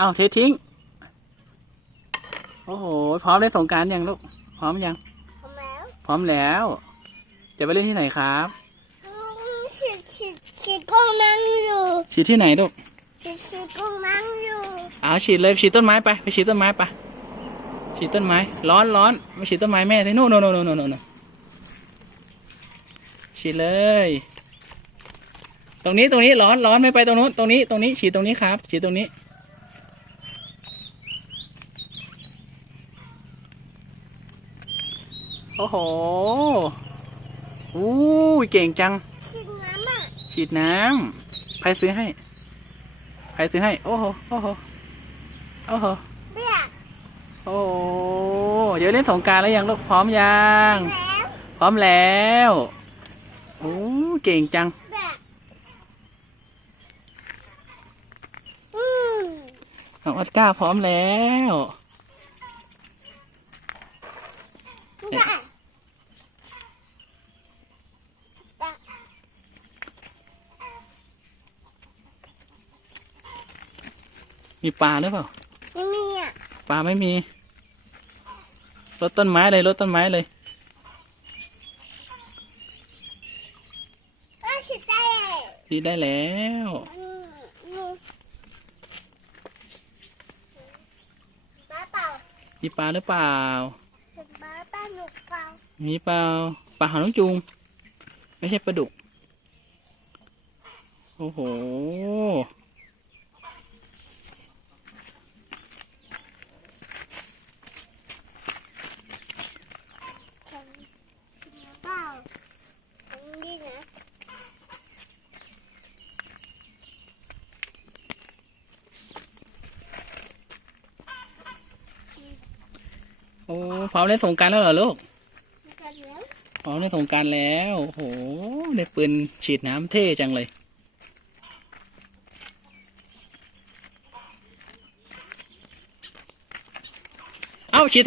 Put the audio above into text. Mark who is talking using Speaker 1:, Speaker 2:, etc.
Speaker 1: เอาเททิ้ง โอ้โห พร้อมเล่นสงกรารยังลูก พร้อมยัง
Speaker 2: ทำแล้ว
Speaker 1: พร้อมแล้ว จะไปเล่นที่ไหนครับ
Speaker 2: อืมฉีดฉีดฉีดกล้องนั่งอยู่
Speaker 1: ฉีดที่ไหนลูก
Speaker 2: ฉีดฉีดกล้องนั่งอยู่
Speaker 1: เอาฉีดเลยฉีดต้นไม้ไปไปฉีดต้นไม้ไปฉีดต้นไม้ ร้อนร้อนไม่ฉีดต้นไม้แม่เลยนู่นนู่นนู่นนู่นนู่นฉีดเลย ตรงนี้ตรงนี้ร้อนร้อนไม่ไปตรงนู้นตรงนี้ตรงนี้ฉีดตรงนี้ครับฉีดตรงนี้ โอ้โหอู้ยเก่งจัง
Speaker 2: ฉีดน้ำอะ
Speaker 1: ฉีดน้ำใครซื้อให้ ใครซื้อให้ โอ้โห โอ้โห โอ้โห
Speaker 2: เบียก
Speaker 1: โอ้โห เดี๋ยวเล่นสงกรารแล้วยังลูกพร้อมยัง
Speaker 2: แล้ว
Speaker 1: พร้อมแล้วโอ้เก่งจัง
Speaker 2: เบียกอืม
Speaker 1: น้องออสการ์พร้อมแล้ว
Speaker 2: เบียก
Speaker 1: มีปลาหรือเปล่า
Speaker 2: ไม่มีอะ
Speaker 1: ปลาไม่มี รถต้นไม้เลย รถต้นไม้เลย
Speaker 2: ก็ฉีดได้เลย
Speaker 1: ดีได้แล้ว
Speaker 2: อืมอืมบ้าเปล่า
Speaker 1: มีปลาหรือเปล่า
Speaker 2: บ้าเปล่าหนู เปล่า
Speaker 1: มีเปล่าปลาหางนกจูง ไม่ใช่ปลาดุก โอ้โห
Speaker 2: เปล่าฉันดีนะ
Speaker 1: โอ้พร้อมเล่นสงกรารแล้วเหรอลูก
Speaker 2: แล้ว
Speaker 1: พร้อมในสงกรารแล้วโอ้โหในปืนฉีดน้ำเท่จังเลย เอ้าฉีด